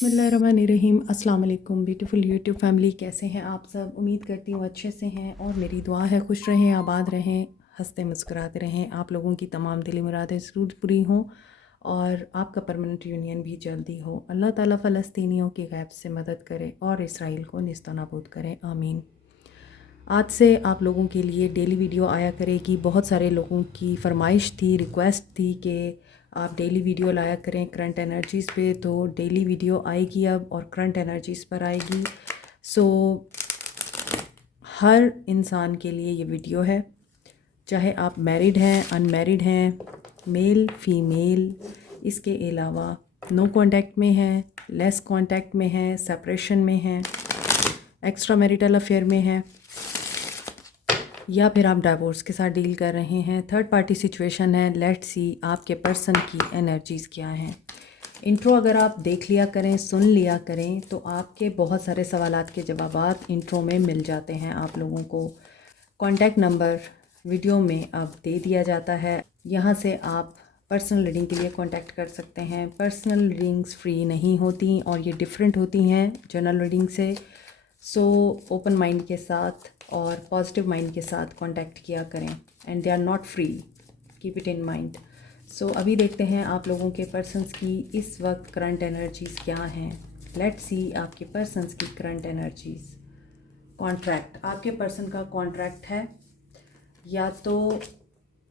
बिस्मिल्लाहिर्रहमानिर्रहीम। अस्सलाम वालेकुम ब्यूटीफुल यूट्यूब फैमिली, कैसे हैं आप सब? उम्मीद करती हूँ अच्छे से हैं और मेरी दुआ है खुश रहें, आबाद रहें, हंसते मुस्कुराते रहें। आप लोगों की तमाम दिली मुरादें ज़रूर पूरी हों और आपका परमानेंट यूनियन भी जल्दी हो। अल्लाह ताला फ़लस्तीनियों की गैब से मदद करे और इसराइल को निस्ता नाबूद करें, आमीन। आज से आप लोगों के लिए डेली वीडियो आया करेगी। बहुत सारे लोगों की फरमाइश थी, रिक्वेस्ट थी कि आप डेली वीडियो लाया करें करंट एनर्जीज़ पे, तो डेली वीडियो आएगी अब और करंट एनर्जीज़ पर आएगी। सो हर इंसान के लिए ये वीडियो है, चाहे आप मैरिड हैं, अनमैरिड हैं, मेल फीमेल, इसके अलावा नो कांटेक्ट में हैं, लेस कांटेक्ट में हैं, सेपरेशन में हैं, एक्स्ट्रा मैरिटल अफेयर में हैं, या फिर आप डाइवोर्स के साथ डील कर रहे हैं, थर्ड पार्टी सिचुएशन है। लेट्स सी आपके पर्सन की एनर्जीज़ क्या हैं। इंट्रो अगर आप देख लिया करें, सुन लिया करें, तो आपके बहुत सारे सवालात के जवाबात इंट्रो में मिल जाते हैं आप लोगों को। कॉन्टैक्ट नंबर वीडियो में अब दे दिया जाता है, यहाँ से आप पर्सनल रीडिंग के लिए कांटेक्ट कर सकते हैं। पर्सनल रीडिंग्स फ्री नहीं होती और ये डिफरेंट होती हैं जनरल रीडिंग से। सो ओपन माइंड के साथ और पॉजिटिव माइंड के साथ कांटेक्ट किया करें, and they are not free, keep it in mind. So अभी देखते हैं आप लोगों के पर्सन्स की इस वक्त करंट एनर्जीज़ क्या हैं। लेट्स सी आपके पर्सन्स की करंट एनर्जीज़। कॉन्ट्रैक्ट, आपके पर्सन का कॉन्ट्रैक्ट है या तो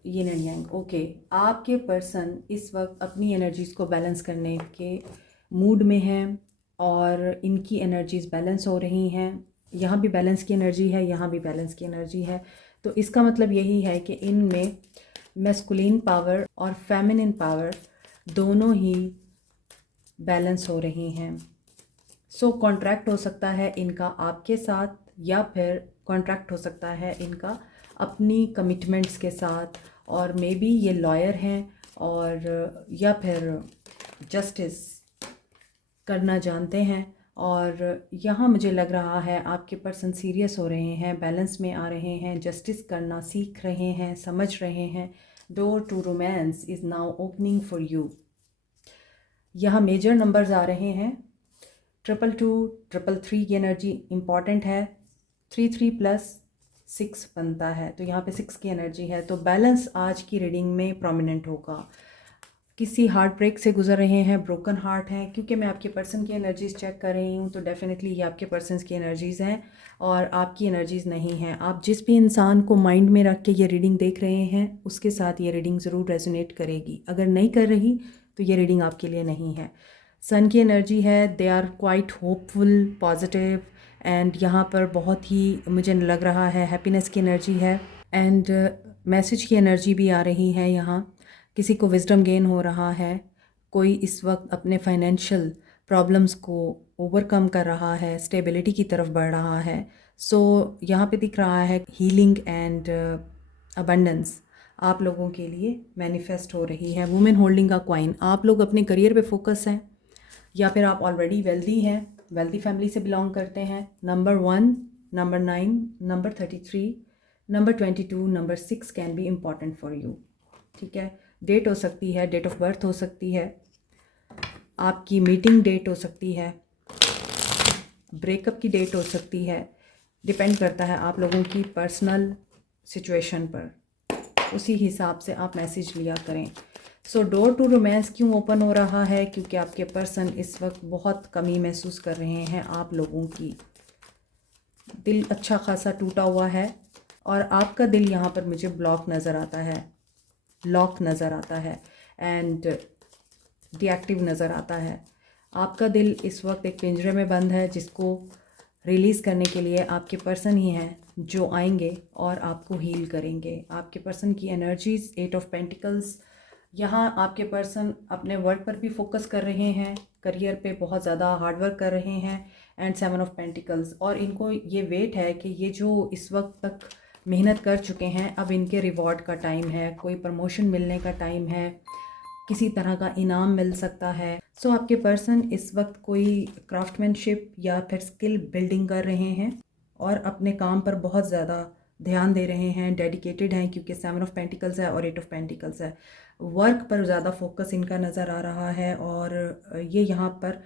ये नहीं। ओके, आपके पर्सन इस वक्त अपनी एनर्जीज़ को बैलेंस करने के मूड में हैं और इनकी एनर्जीज़ बैलेंस हो रही हैं। यहाँ भी बैलेंस की एनर्जी है, यहाँ भी बैलेंस की एनर्जी है। तो इसका मतलब यही है कि इनमें मैस्कुलिन पावर और फेमिनिन पावर दोनों ही बैलेंस हो रही हैं। सो कॉन्ट्रैक्ट हो सकता है इनका आपके साथ, या फिर कॉन्ट्रैक्ट हो सकता है इनका अपनी कमिटमेंट्स के साथ, और मे बी ये लॉयर हैं और या फिर जस्टिस करना जानते हैं। और यहाँ मुझे लग रहा है आपके पर्सन सीरियस हो रहे हैं, बैलेंस में आ रहे हैं, जस्टिस करना सीख रहे हैं, समझ रहे हैं। Door to romance is now opening for you. यहाँ मेजर नंबर्स आ रहे हैं, 222, 333 की एनर्जी इंपॉर्टेंट है, 33 प्लस 6 बनता है, तो यहाँ पे 6 की एनर्जी है। तो बैलेंस आज की रीडिंग में प्रोमिनेंट होगा। किसी हार्ट ब्रेक से गुजर रहे हैं, ब्रोकन हार्ट हैं, क्योंकि मैं आपके पर्सन की एनर्जीज़ चेक कर रही हूँ, तो डेफिनेटली ये आपके पर्सन की एनर्जीज़ हैं और आपकी एनर्जीज़ नहीं हैं। आप जिस भी इंसान को माइंड में रख के ये रीडिंग देख रहे हैं, उसके साथ ये रीडिंग ज़रूर रेजोनेट करेगी। अगर नहीं कर रही तो ये रीडिंग आपके लिए नहीं है। सन की एनर्जी है, they are quite hopeful, positive, and यहाँ पर बहुत ही मुझे लग रहा है हैप्पीनेस की एनर्जी है, एंड मैसेज की एनर्जी भी आ रही है। यहाँ किसी को विजडम गेन हो रहा है, कोई इस वक्त अपने फाइनेंशियल प्रॉब्लम्स को ओवरकम कर रहा है, स्टेबिलिटी की तरफ बढ़ रहा है। सो यहाँ पे दिख रहा है हीलिंग एंड अबंडेंस आप लोगों के लिए मैनिफेस्ट हो रही है। वुमेन होल्डिंग अ क्वाइन, आप लोग अपने करियर पे फोकस हैं या फिर आप ऑलरेडी वेल्दी हैं, वेल्दी फैमिली से बिलोंग करते हैं। Number 1, number 9, number 33, number 22, number 6 can be important for you. ठीक है, डेट हो सकती है, डेट ऑफ बर्थ हो सकती है, आपकी मीटिंग डेट हो सकती है, ब्रेकअप की डेट हो सकती है। डिपेंड करता है आप लोगों की पर्सनल सिचुएशन पर, उसी हिसाब से आप मैसेज लिया करें। सो डोर टू रोमांस क्यों ओपन हो रहा है? क्योंकि आपके पर्सन इस वक्त बहुत कमी महसूस कर रहे हैं आप लोगों की। दिल अच्छा खासा टूटा हुआ है और आपका दिल यहाँ पर मुझे ब्लॉक नज़र आता है, लॉक नज़र आता है, एंड डीएक्टिव नज़र आता है। आपका दिल इस वक्त एक पिंजरे में बंद है, जिसको रिलीज़ करने के लिए आपके पर्सन ही हैं जो आएंगे और आपको हील करेंगे। आपके पर्सन की एनर्जीज़ 8 ऑफ पेंटिकल्स, यहाँ आपके पर्सन अपने वर्क पर भी फोकस कर रहे हैं, करियर पे बहुत ज़्यादा हार्डवर्क कर रहे हैं, एंड 7 ऑफ पेंटिकल्स, और इनको ये वेट है कि ये जो इस वक्त तक मेहनत कर चुके हैं, अब इनके रिवॉर्ड का टाइम है, कोई प्रमोशन मिलने का टाइम है, किसी तरह का इनाम मिल सकता है। सो आपके पर्सन इस वक्त कोई क्राफ्टमैनशिप या फिर स्किल बिल्डिंग कर रहे हैं और अपने काम पर बहुत ज़्यादा ध्यान दे रहे हैं, डेडिकेटेड हैं, क्योंकि 7 ऑफ पेंटिकल्स है और 8 ऑफ पेंटिकल्स है। वर्क पर ज़्यादा फोकस इनका नज़र आ रहा है और ये यहाँ पर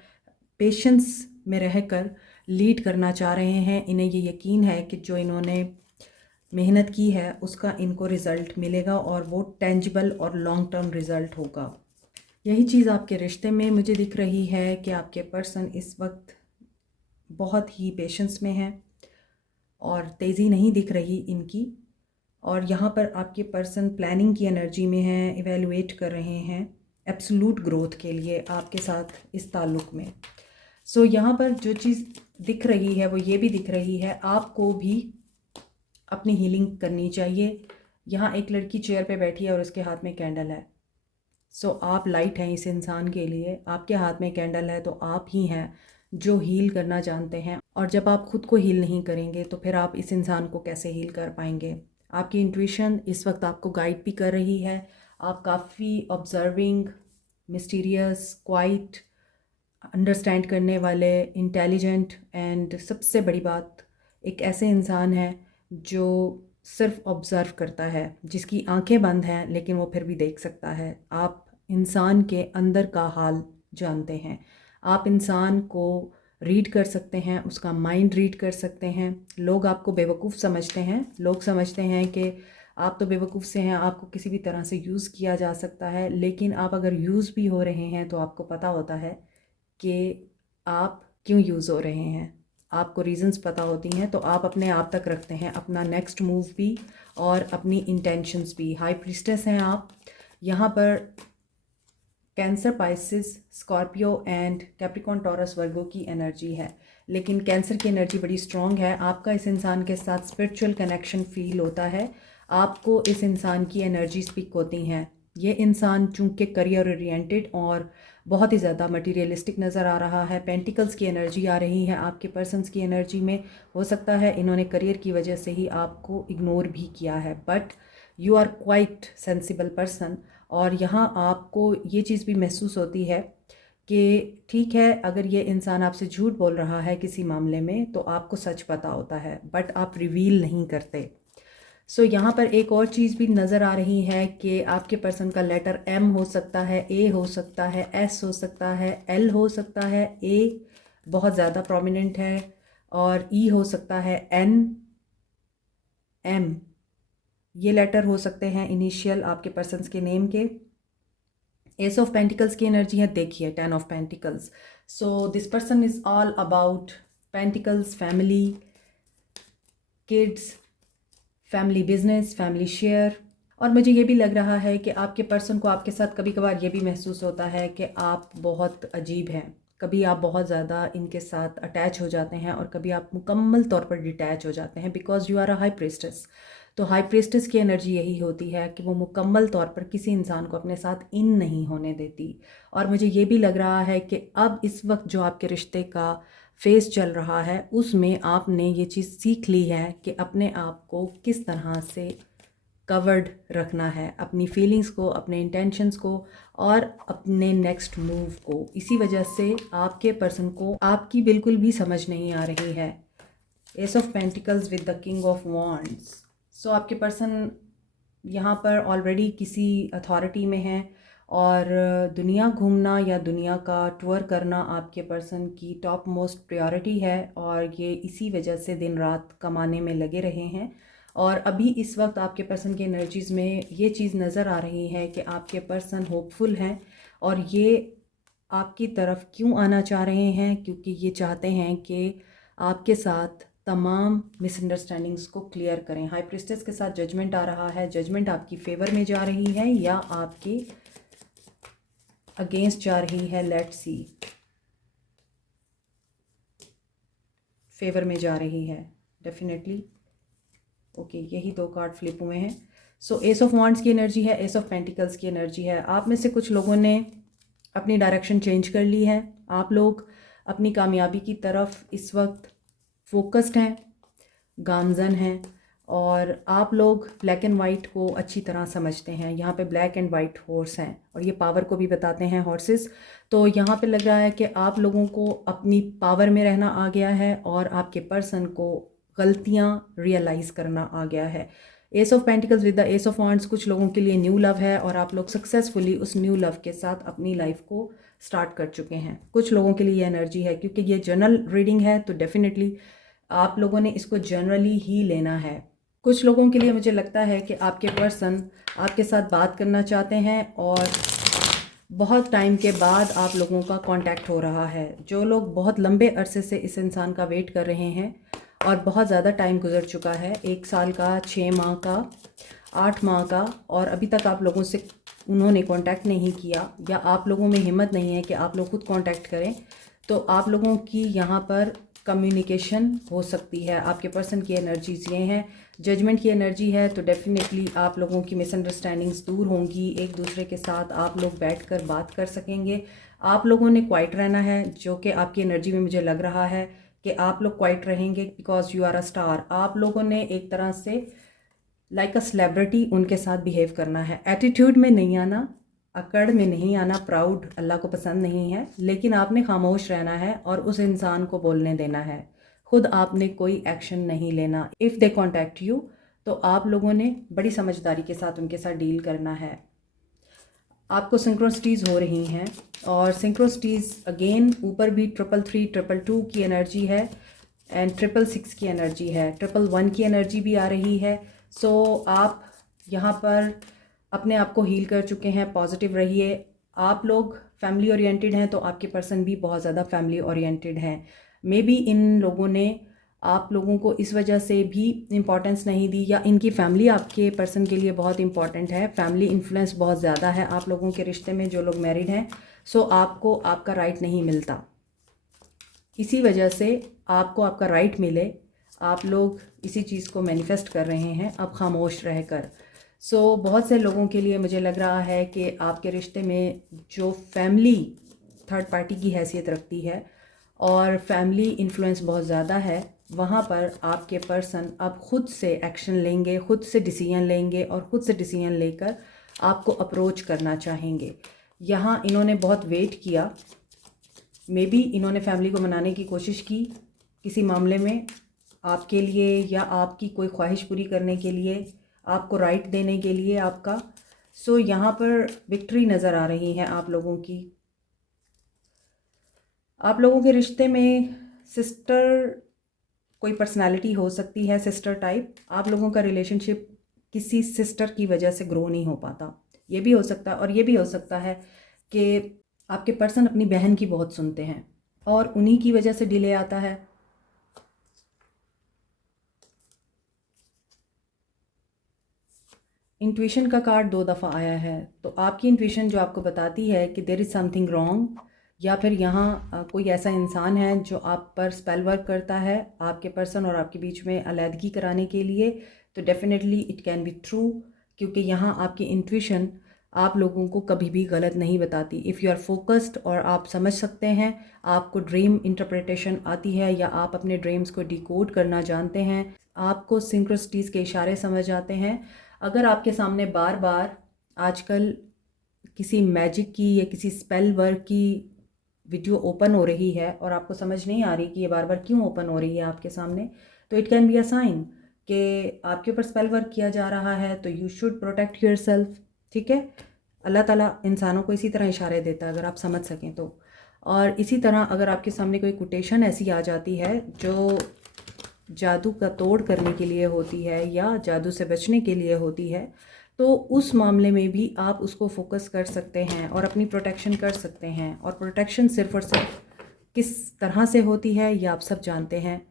पेशेंस में रहकर लीड करना चाह रहे हैं। इन्हें ये यकीन है कि जो इन्होंने मेहनत की है उसका इनको रिज़ल्ट मिलेगा और वो टेंजिबल और लॉन्ग टर्म रिज़ल्ट होगा। यही चीज़ आपके रिश्ते में मुझे दिख रही है कि आपके पर्सन इस वक्त बहुत ही पेशेंस में है और तेज़ी नहीं दिख रही इनकी। और यहाँ पर आपके पर्सन प्लानिंग की एनर्जी में हैं, इवेलुएट कर रहे हैं एब्सोल्यूट ग्रोथ के लिए आपके साथ इस ताल्लुक़ में। सो यहाँ पर जो चीज़ दिख रही है वो ये भी दिख रही है आपको भी अपनी हीलिंग करनी चाहिए। यहाँ एक लड़की चेयर पे बैठी है और उसके हाथ में कैंडल है। सो आप लाइट हैं इस इंसान के लिए, आपके हाथ में कैंडल है तो आप ही हैं जो हील करना जानते हैं। और जब आप ख़ुद को हील नहीं करेंगे तो फिर आप इस इंसान को कैसे हील कर पाएंगे। आपकी इंट्यूशन इस वक्त आपको गाइड भी कर रही है। आप काफ़ी ऑब्जर्विंग, मिस्टीरियस, क्वाइट, अंडरस्टैंड करने वाले, इंटेलिजेंट एंड सबसे बड़ी बात एक ऐसे इंसान है जो सिर्फ ऑब्ज़र्व करता है, जिसकी आंखें बंद हैं लेकिन वो फिर भी देख सकता है। आप इंसान के अंदर का हाल जानते हैं, आप इंसान को रीड कर सकते हैं, उसका माइंड रीड कर सकते हैं। लोग आपको बेवकूफ़ समझते हैं, लोग समझते हैं कि आप तो बेवकूफ़ से हैं, आपको किसी भी तरह से यूज़ किया जा सकता है। लेकिन आप अगर यूज़ भी हो रहे हैं तो आपको पता होता है कि आप क्यों यूज़ हो रहे हैं, आपको रीज़न्स पता होती हैं तो आप अपने आप तक रखते हैं अपना नेक्स्ट मूव भी और अपनी इंटेंशंस भी। हाई प्रीस्टेस हैं आप। यहाँ पर Cancer, Pisces, Scorpio and Capricorn, Taurus, Virgo की एनर्जी है। लेकिन कैंसर की एनर्जी बड़ी स्ट्रॉन्ग है। आपका इस इंसान के साथ स्पिरिचुअल कनेक्शन फील होता है, आपको इस इंसान की एनर्जी स्पीक होती हैं। ये इंसान चूँकि करियर ओरिएंटेड और बहुत ही ज़्यादा मटीरियलिस्टिक नज़र आ रहा है। पेंटिकल्स की एनर्जी आ रही है आपके पर्सन्स की एनर्जी में। हो सकता है इन्होंने करियर की वजह से ही आपको इग्नोर भी किया है, but you are quite sensible person. और यहाँ आपको ये चीज़ भी महसूस होती है कि ठीक है, अगर ये इंसान आपसे झूठ बोल रहा है किसी मामले में तो आपको सच पता होता है, बट आप रिवील नहीं करते। सो यहाँ पर एक और चीज़ भी नज़र आ रही है कि आपके पर्सन का लेटर एम हो सकता है, ए हो सकता है, एस हो सकता है, एल हो सकता है, ए बहुत ज़्यादा प्रोमिनेंट है, और ई हो सकता है, एन, एम, ये लेटर हो सकते हैं इनिशियल आपके पर्सन्स के नेम के। एस ऑफ पेंटिकल्स की एनर्जी है, देखिए 10 of pentacles. So this person is all about pentacles, family, kids, family business, family share. और मुझे ये भी लग रहा है कि आपके पर्सन को आपके साथ कभी कभार ये भी महसूस होता है कि आप बहुत अजीब हैं। कभी आप बहुत ज़्यादा इनके साथ अटैच हो जाते हैं और कभी आप मुकम्मल तौर पर डिटैच हो जाते हैं, because you are a high priestess. तो हाई प्रीस्टेस की एनर्जी यही होती है कि वो मुकम्मल तौर पर किसी इंसान को अपने साथ इन नहीं होने देती। और मुझे ये भी लग रहा है कि अब इस वक्त जो आपके रिश्ते का फेस चल रहा है उसमें आपने ये चीज़ सीख ली है कि अपने आप को किस तरह से कवर्ड रखना है, अपनी फीलिंग्स को, अपने इंटेंशंस को और अपने नेक्स्ट मूव को। इसी वजह से आपके पर्सन को आपकी बिल्कुल भी समझ नहीं आ रही है। Ace of pentacles with the king of wands. So आपके पर्सन यहाँ पर ऑलरेडी किसी अथॉरिटी में है और दुनिया घूमना या दुनिया का टूर करना आपके पर्सन की टॉप मोस्ट प्रायोरिटी है, और ये इसी वजह से दिन रात कमाने में लगे रहे हैं। और अभी इस वक्त आपके पर्सन की एनर्जीज़ में ये चीज़ नज़र आ रही है कि आपके पर्सन होपफुल हैं और ये आपकी तरफ क्यों आना चाह रहे हैं, क्योंकि ये चाहते हैं कि आपके साथ तमाम मिसअंडरस्टैंडिंग्स को क्लियर करें। हाई प्रीस्टेस के साथ जजमेंट आ रहा है, जजमेंट आपकी फेवर में जा रही है या आपके अगेंस्ट जा रही है। लेट्स सी, फेवर में जा रही है डेफिनेटली। ओके, यही दो कार्ड फ्लिप हुए हैं। सो एस ऑफ वॉन्ड्स की एनर्जी है, एस ऑफ पेंटिकल्स की एनर्जी है। आप में से कुछ लोगों ने अपनी डायरेक्शन चेंज कर ली है। आप लोग अपनी कामयाबी की तरफ इस वक्त फोकस्ड हैं, गामजन हैं, और आप लोग ब्लैक एंड वाइट को अच्छी तरह समझते हैं। यहाँ पे ब्लैक एंड वाइट हॉर्स हैं और ये पावर को भी बताते हैं, हॉर्सेस। तो यहाँ पे लग रहा है कि आप लोगों को अपनी पावर में रहना आ गया है और आपके पर्सन को गलतियाँ रियलाइज़ करना आ गया है। Ace of pentacles with the S of wands कुछ लोगों के लिए न्यू लव है और आप लोग सक्सेसफुली उस न्यू लव के साथ अपनी लाइफ को स्टार्ट कर चुके हैं। कुछ लोगों के लिए ये एनर्जी है, क्योंकि ये जनरल रीडिंग है तो डेफिनेटली आप लोगों ने इसको जनरली ही लेना है। कुछ लोगों के लिए मुझे लगता है कि आपके पर्सन आपके साथ बात करना चाहते हैं और बहुत टाइम के बाद आप लोगों का कांटेक्ट हो रहा है। जो लोग बहुत लंबे अरसे से इस इंसान का वेट कर रहे हैं और बहुत ज़्यादा टाइम गुजर चुका है, 1 साल का, 6 माह का, 8 माह का, और अभी तक आप लोगों से उन्होंने कांटेक्ट नहीं किया या आप लोगों में हिम्मत नहीं है कि आप लोग खुद कांटेक्ट करें, तो आप लोगों की यहाँ पर कम्युनिकेशन हो सकती है। आपके पर्सन की एनर्जीज ये हैं, जजमेंट की एनर्जी है, तो डेफिनेटली आप लोगों की मिसअंडरस्टैंडिंग्स दूर होंगी, एक दूसरे के साथ आप लोग बैठकर बात कर सकेंगे। आप लोगों ने क्वाइट रहना है, जो कि आपकी एनर्जी में मुझे लग रहा है कि आप लोग क्वाइट रहेंगे because you are a star. आप लोगों ने एक तरह से लाइक अ सेलिब्रिटी उनके साथ बिहेव करना है। एटीट्यूड में नहीं आना, अकड़ में नहीं आना, प्राउड अल्लाह को पसंद नहीं है, लेकिन आपने खामोश रहना है और उस इंसान को बोलने देना है। खुद आपने कोई एक्शन नहीं लेना। इफ़ दे कॉन्टैक्ट यू तो आप लोगों ने बड़ी समझदारी के साथ उनके साथ डील करना है। आपको सिंक्रोसिटीज़ हो रही हैं और सिंक्रोसिटीज़ अगेन ऊपर भी 333, 222 की एनर्जी है एंड 666 की एनर्जी है, 111 की एनर्जी भी आ रही है। सो आप यहाँ पर अपने आप को हील कर चुके हैं, पॉजिटिव रहिए। आप लोग फैमिली ओरिएंटेड हैं तो आपके पर्सन भी बहुत ज़्यादा फैमिली ओरिएंटेड हैं। मे बी इन लोगों ने आप लोगों को इस वजह से भी इम्पोर्टेंस नहीं दी, या इनकी फैमिली आपके पर्सन के लिए बहुत इंपॉर्टेंट है। फैमिली इन्फ्लुएंस बहुत ज़्यादा है आप लोगों के रिश्ते में, जो लोग मैरिड हैं। सो आपको आपका राइट नहीं मिलता, इसी वजह से आपको आपका राइट मिले, आप लोग इसी चीज़ को मैनिफेस्ट कर रहे हैं अब खामोश रहकर। सो बहुत से लोगों के लिए मुझे लग रहा है कि आपके रिश्ते में जो फैमिली थर्ड पार्टी की हैसियत रखती है और फैमिली इन्फ्लुएंस बहुत ज़्यादा है, वहाँ पर आपके पर्सन अब खुद से एक्शन लेंगे, खुद से डिसीजन लेंगे और खुद से डिसीजन लेकर आपको अप्रोच करना चाहेंगे। यहाँ इन्होंने बहुत वेट किया, मे बी इन्होंने फैमिली को मनाने की कोशिश की किसी मामले में आपके लिए, या आपकी कोई ख्वाहिश पूरी करने के लिए, आपको राइट देने के लिए आपका। सो यहाँ पर विक्ट्री नज़र आ रही है आप लोगों की। आप लोगों के रिश्ते में सिस्टर कोई पर्सनालिटी हो सकती है, सिस्टर टाइप। आप लोगों का रिलेशनशिप किसी सिस्टर की वजह से ग्रो नहीं हो पाता, ये भी हो सकता है। और ये भी हो सकता है कि आपके पर्सन अपनी बहन की बहुत सुनते हैं और उन्हीं की वजह से डिले आता है। इंट्यूशन का कार्ड 2 दफ़ा आया है, तो आपकी इंट्यूशन जो आपको बताती है कि देयर इज़ समथिंग रॉन्ग, या फिर यहाँ कोई ऐसा इंसान है जो आप पर स्पेल वर्क करता है आपके पर्सन और आपके बीच में अलहदगी कराने के लिए, तो definitely it can be true, क्योंकि यहाँ आपकी इंट्यूशन आप लोगों को कभी भी गलत नहीं बताती। इफ़ यू आर फोकस्ड और आप समझ सकते हैं, आपको ड्रीम इंटरप्रिटेशन आती है या आप अपने ड्रीम्स को डिकोड करना जानते हैं, आपको सिंक्रोसिटीज़ के इशारे समझ आते हैं। अगर आपके सामने बार बार आजकल किसी मैजिक की या किसी स्पेल वर्क की वीडियो ओपन हो रही है और आपको समझ नहीं आ रही कि ये बार बार क्यों ओपन हो रही है आपके सामने, तो it can be a sign कि आपके ऊपर स्पेल वर्क किया जा रहा है, तो you should protect your self. ठीक है, अल्लाह ताला इंसानों को इसी तरह इशारे देता है, अगर आप समझ सकें तो। और इसी तरह अगर आपके सामने कोई कोटेशन ऐसी आ जाती है जो जादू का तोड़ करने के लिए होती है या जादू से बचने के लिए होती है, तो उस मामले में भी आप उसको फोकस कर सकते हैं और अपनी प्रोटेक्शन कर सकते हैं। और प्रोटेक्शन सिर्फ़ और सिर्फ किस तरह से होती है ये आप सब जानते हैं।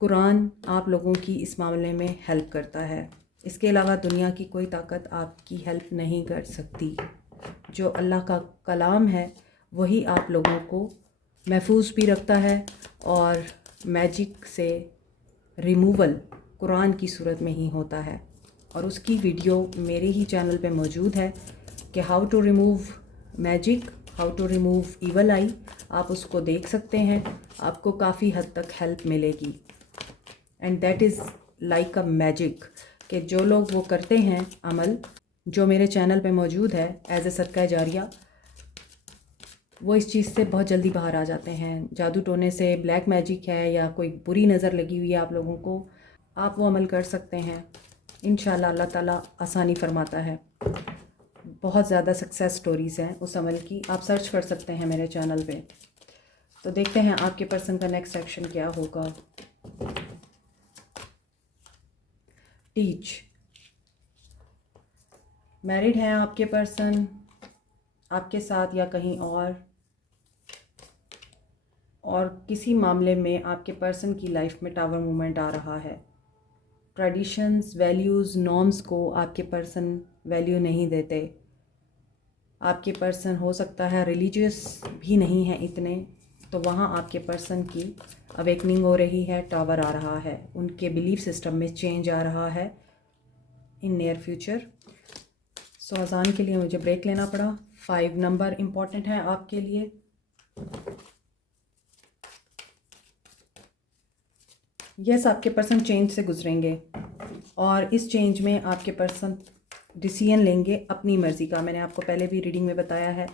कुरान आप लोगों की इस मामले में हेल्प करता है, इसके अलावा दुनिया की कोई ताकत आपकी हेल्प नहीं कर सकती। जो अल्लाह का कलाम है वही आप लोगों को महफूज भी रखता है, और मैजिक से रिमूवल कुरान की सूरत में ही होता है। और उसकी वीडियो मेरे ही चैनल पे मौजूद है कि how to remove magic, how to remove evil eye. आप उसको देख सकते हैं, आपको काफ़ी हद तक हेल्प मिलेगी। And that is like a magic कि जो लोग वो करते हैं अमल जो मेरे चैनल पे मौजूद है एज ए सदका जारिया, वो इस चीज़ से बहुत जल्दी बाहर आ जाते हैं। जादू टोने से, ब्लैक मैजिक है या कोई बुरी नज़र लगी हुई है आप लोगों को, आप वो अमल कर सकते हैं। इंशाल्लाह अल्लाह ताला आसानी फरमाता है। बहुत ज़्यादा सक्सेस स्टोरीज़ हैं उस अमल की, आप सर्च कर सकते हैं मेरे चैनल पे। तो देखते हैं आपके पर्सन का नेक्स्ट एक्शन क्या होगा। टीच, मैरिड हैं आपके पर्सन आपके साथ या कहीं और किसी मामले में आपके पर्सन की लाइफ में टावर मूवमेंट आ रहा है। ट्रेडिशंस, वैल्यूज़, नॉर्म्स को आपके पर्सन वैल्यू नहीं देते। आपके पर्सन हो सकता है रिलीजियस भी नहीं है इतने, तो वहाँ आपके पर्सन की अवेकनिंग हो रही है, टावर आ रहा है, उनके बिलीफ सिस्टम में चेंज आ रहा है इन नियर फ्यूचर। सो अजान के लिए मुझे ब्रेक लेना पड़ा। 5 नंबर इम्पॉर्टेंट है आपके लिए। यस, आपके पर्सन चेंज से गुजरेंगे और इस चेंज में आपके पर्सन डिसीजन लेंगे अपनी मर्ज़ी का। मैंने आपको पहले भी रीडिंग में बताया है,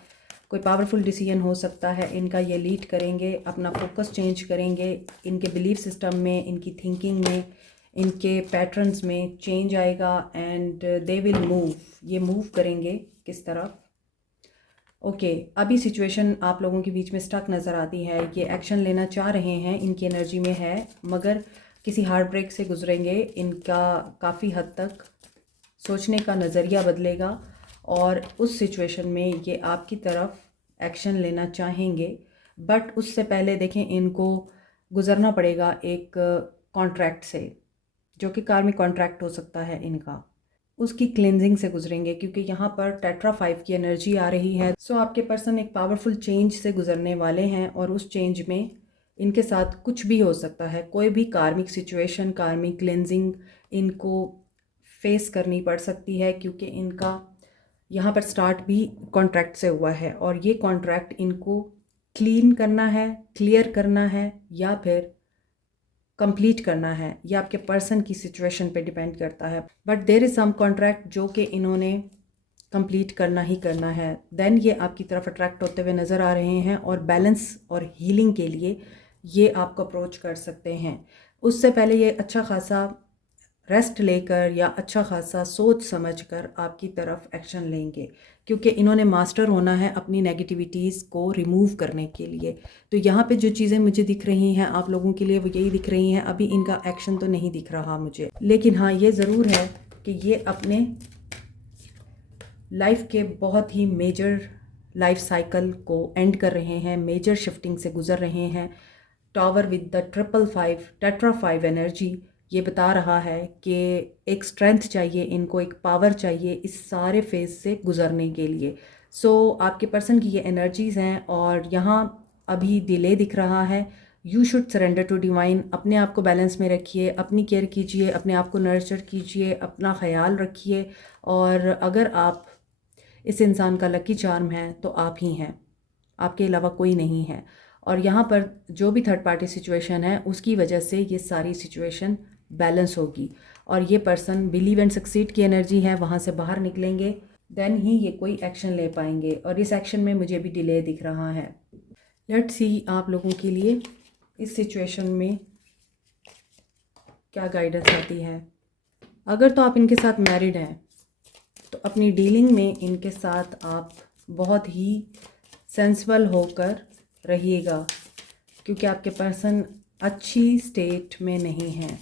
कोई पावरफुल डिसीजन हो सकता है इनका। ये लीड करेंगे, अपना फोकस चेंज करेंगे, इनके बिलीफ सिस्टम में, इनकी थिंकिंग में, इनके पैटर्न्स में चेंज आएगा एंड दे विल मूव। ये मूव करेंगे किस तरफ। ओके, अभी सिचुएशन आप लोगों के बीच में स्टक नज़र आती है। ये एक्शन लेना चाह रहे हैं, इनकी एनर्जी में है, मगर किसी हार्ट ब्रेक से गुजरेंगे। इनका काफ़ी हद तक सोचने का नज़रिया बदलेगा और उस सिचुएशन में ये आपकी तरफ एक्शन लेना चाहेंगे। बट उससे पहले देखें, इनको गुज़रना पड़ेगा एक कॉन्ट्रैक्ट से, जो कि कार्मिक कॉन्ट्रैक्ट हो सकता है इनका। उसकी क्लेंजिंग से गुजरेंगे क्योंकि यहाँ पर टेट्रा 5 की एनर्जी आ रही है। सो आपके पर्सन एक पावरफुल चेंज से गुजरने वाले हैं और उस चेंज में इनके साथ कुछ भी हो सकता है। कोई भी कार्मिक सिचुएशन, कार्मिक क्लेंजिंग इनको फेस करनी पड़ सकती है क्योंकि इनका यहाँ पर स्टार्ट भी कॉन्ट्रैक्ट से हुआ है और ये कॉन्ट्रैक्ट इनको क्लीन करना है, क्लियर करना है या फिर कंप्लीट करना है। ये आपके पर्सन की सिचुएशन पे डिपेंड करता है। But there is some contract जो कि इन्होंने कंप्लीट करना ही करना है। देन ये आपकी तरफ अट्रैक्ट होते हुए नज़र आ रहे हैं और बैलेंस और हीलिंग के लिए ये आपको अप्रोच कर सकते हैं। उससे पहले ये अच्छा खासा रेस्ट लेकर या अच्छा खासा सोच समझकर आपकी तरफ एक्शन लेंगे क्योंकि इन्होंने मास्टर होना है अपनी नेगेटिविटीज़ को रिमूव करने के लिए। तो यहाँ पे जो चीज़ें मुझे दिख रही हैं आप लोगों के लिए वो यही दिख रही हैं। अभी इनका एक्शन तो नहीं दिख रहा मुझे, लेकिन हाँ ये ज़रूर है कि ये अपने लाइफ के बहुत ही मेजर लाइफ साइकिल को एंड कर रहे हैं, मेजर शिफ्टिंग से गुजर रहे हैं। Tower with the 555 tetra 5 energy ये बता रहा है कि एक स्ट्रेंथ चाहिए इनको, एक पावर चाहिए इस सारे फेज से गुजरने के लिए। सो आपके पर्सन की ये एनर्जीज़ हैं और यहाँ अभी डिले दिख रहा है। You should surrender to divine. अपने आप को बैलेंस में रखिए, अपनी केयर कीजिए, अपने आप को नर्चर कीजिए, अपना ख्याल रखिए। और अगर आप इस इंसान का लकी चार्म है तो आप ही हैं, आपके अलावा कोई नहीं है। और यहाँ पर जो भी थर्ड पार्टी सिचुएशन है उसकी वजह से ये सारी सिचुएशन बैलेंस होगी और ये पर्सन बिलीव एंड सक्सीड की एनर्जी है, वहाँ से बाहर निकलेंगे देन ही ये कोई एक्शन ले पाएंगे। और इस एक्शन में मुझे भी डिले दिख रहा है। लेट्स सी आप लोगों के लिए इस सिचुएशन में क्या गाइडेंस आती है। अगर तो आप इनके साथ मैरिड हैं तो अपनी डीलिंग में इनके साथ आप बहुत ही सेंसिबल होकर रहिएगा क्योंकि आपके पर्सन अच्छी स्टेट में नहीं है।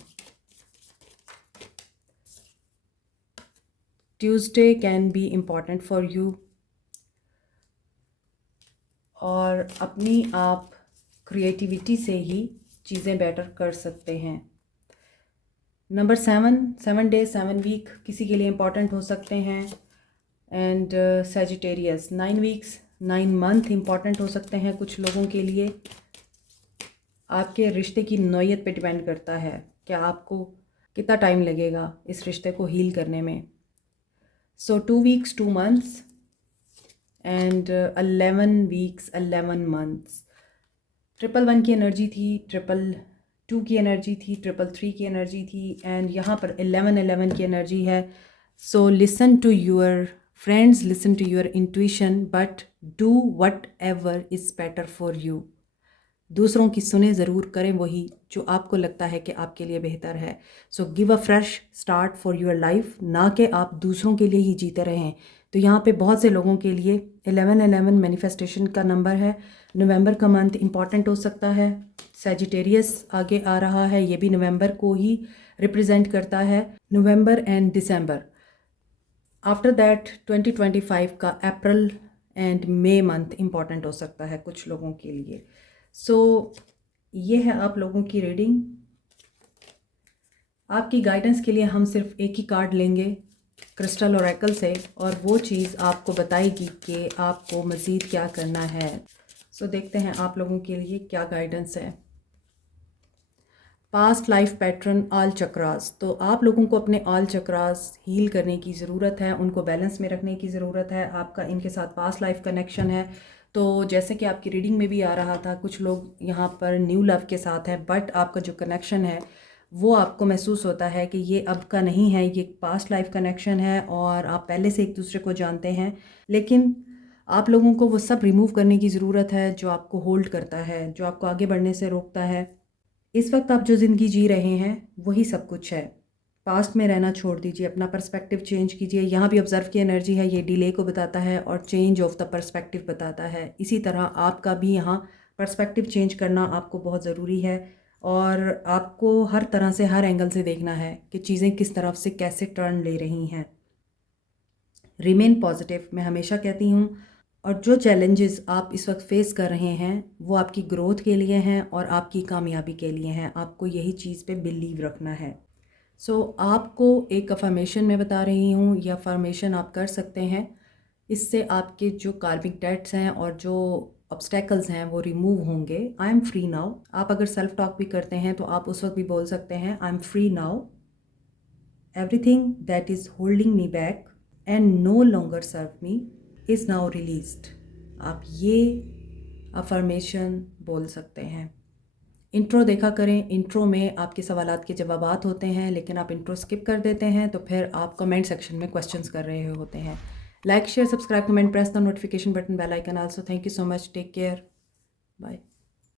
Tuesday can be important for you और अपनी आप क्रिएटिविटी से ही चीज़ें बेटर कर सकते हैं। नंबर 7 डे 7 वीक किसी के लिए इम्पॉर्टेंट हो सकते हैं। And Sagittarius 9 weeks 9 month important हो सकते हैं कुछ लोगों के लिए। आपके रिश्ते की नौयत पे डिपेंड करता है कि आपको कितना टाइम लगेगा इस रिश्ते को हील करने में। सो 2 weeks 2 months and 11 weeks 11 months. 111 की एनर्जी थी, 222 की एनर्जी थी, 333 की एनर्जी थी एंड यहाँ पर 11 की एनर्जी है। So listen to your friends, listen to your intuition but do whatever is better for you. दूसरों की सुने ज़रूर, करें वही जो आपको लगता है कि आपके लिए बेहतर है। So give a fresh start for your life, ना कि आप दूसरों के लिए ही जीते रहें। तो यहाँ पे बहुत से लोगों के लिए 1111 मैनिफेस्टेशन का नंबर है। नवंबर का मंथ इम्पॉर्टेंट हो सकता है। सैजिटेरियस आगे आ रहा है, ये भी नवंबर को ही रिप्रेजेंट करता है, नवंबर एंड दिसंबर। आफ्टर दैट 2025 का अप्रैल एंड मई मंथ इम्पॉर्टेंट हो सकता है कुछ लोगों के लिए। सो ये है आप लोगों की रीडिंग। आपकी गाइडेंस के लिए हम सिर्फ एक ही कार्ड लेंगे क्रिस्टल ओरेकल से, और वो चीज़ आपको बताएगी कि आपको मज़ीद क्या करना है। सो देखते हैं आप लोगों के लिए क्या गाइडेंस है। Past life pattern, all chakras. तो आप लोगों को अपने ऑल चक्रास हील करने की ज़रूरत है, उनको बैलेंस में रखने की ज़रूरत है। आपका इनके साथ पास्ट लाइफ कनेक्शन है। तो जैसे कि आपकी रीडिंग में भी आ रहा था, कुछ लोग यहाँ पर न्यू लव के साथ है, बट आपका जो कनेक्शन है वो आपको महसूस होता है कि ये अब का नहीं है, ये पास्ट लाइफ कनेक्शन है और आप पहले से एक दूसरे को जानते हैं। लेकिन आप लोगों को वो सब रिमूव करने की ज़रूरत है जो आपको होल्ड करता है, जो आपको आगे बढ़ने से रोकता है। इस वक्त आप जो ज़िंदगी जी रहे हैं वही सब कुछ है। पास्ट में रहना छोड़ दीजिए, अपना पर्सपेक्टिव चेंज कीजिए। यहाँ भी ऑब्जर्व की एनर्जी है, ये डिले को बताता है और चेंज ऑफ द पर्सपेक्टिव बताता है। इसी तरह आपका भी यहाँ पर्सपेक्टिव चेंज करना आपको बहुत ज़रूरी है, और आपको हर तरह से, हर एंगल से देखना है कि चीज़ें किस तरफ से कैसे टर्न ले रही हैं। रिमेन पॉजिटिव, मैं हमेशा कहती हूँ। और जो चैलेंजेस आप इस वक्त फेस कर रहे हैं वो आपकी ग्रोथ के लिए हैं और आपकी कामयाबी के लिए हैं। आपको यही चीज़ पे बिलीव रखना है। सो आपको एक अफर्मेशन मैं बता रही हूँ, यह अफर्मेशन आप कर सकते हैं। इससे आपके जो कार्मिक डेट्स हैं और जो ऑब्स्टेकल्स हैं वो रिमूव होंगे। आई एम फ्री नाउ। आप अगर सेल्फ टॉक भी करते हैं तो आप उस वक्त भी बोल सकते हैं, I am free now, everything that is holding me back and no longer serve me is now released. आप ये अफर्मेशन बोल सकते हैं। इंट्रो देखा करें, इंट्रो में आपके सवालात के जवाबात होते हैं, लेकिन आप इंट्रो स्किप कर देते हैं तो फिर आप कमेंट सेक्शन में क्वेश्चंस कर रहे होते हैं। Like share subscribe comment press the notification button, bell icon also. Thank you so much, take care, bye.